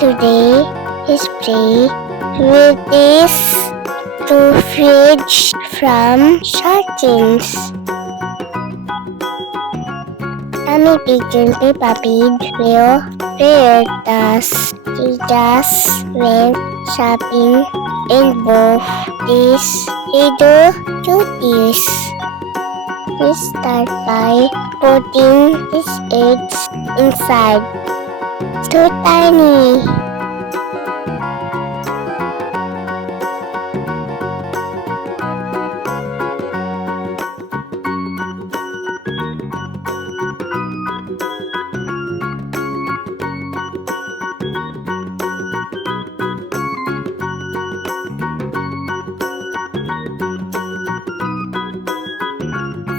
Today is play with this two fridge from Shopkins. Mommy Pig and Peppa Pig will prepare tasks. They just went shopping and both these play-doh cuties. We start by putting these eggs inside. So tiny.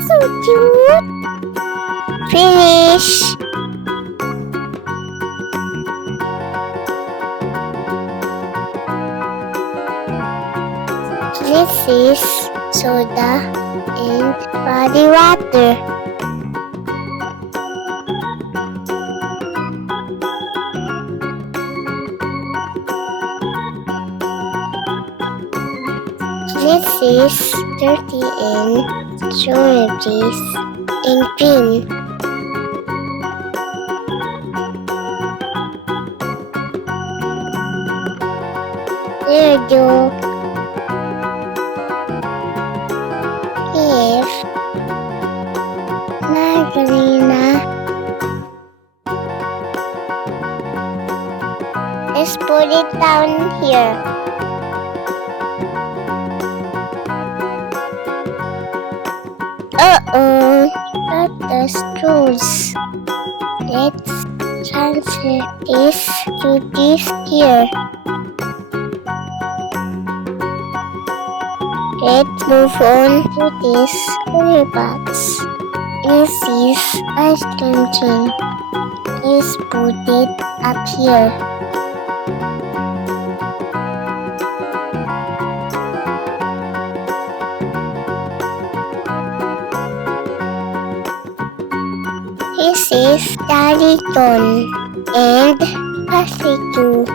So cute. Finish. This is soda and body water. This is dirty and strawberries and cream. There you go. If margarina. Let's put it down here. Not the screws. Let's transfer this to this here. Let's move on to this cooler box. This is ice cream tin. Let's put it up here. This is gelatin and plastic too.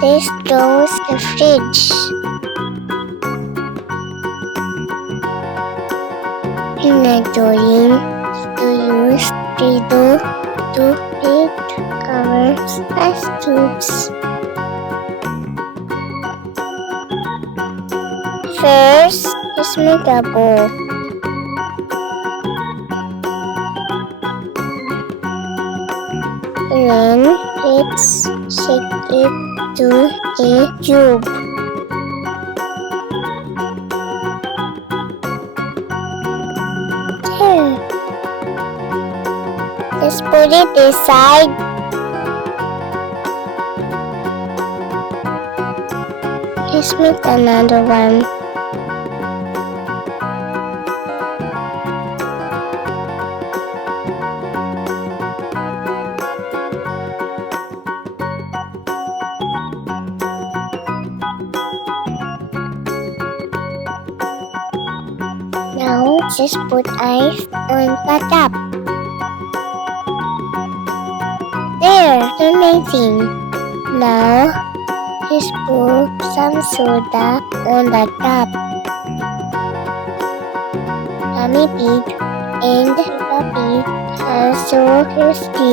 This goes the fridge. I'm not going to use play-doh to make our ice tubes. First, let's make a bowl. And then let's shake it to a cube. There. Let's put it aside. Let's make another one. Now, just put ice on the top. There, amazing. Now, just put some soda on the top. Mommy Pig and Peppa Pig are so thirsty.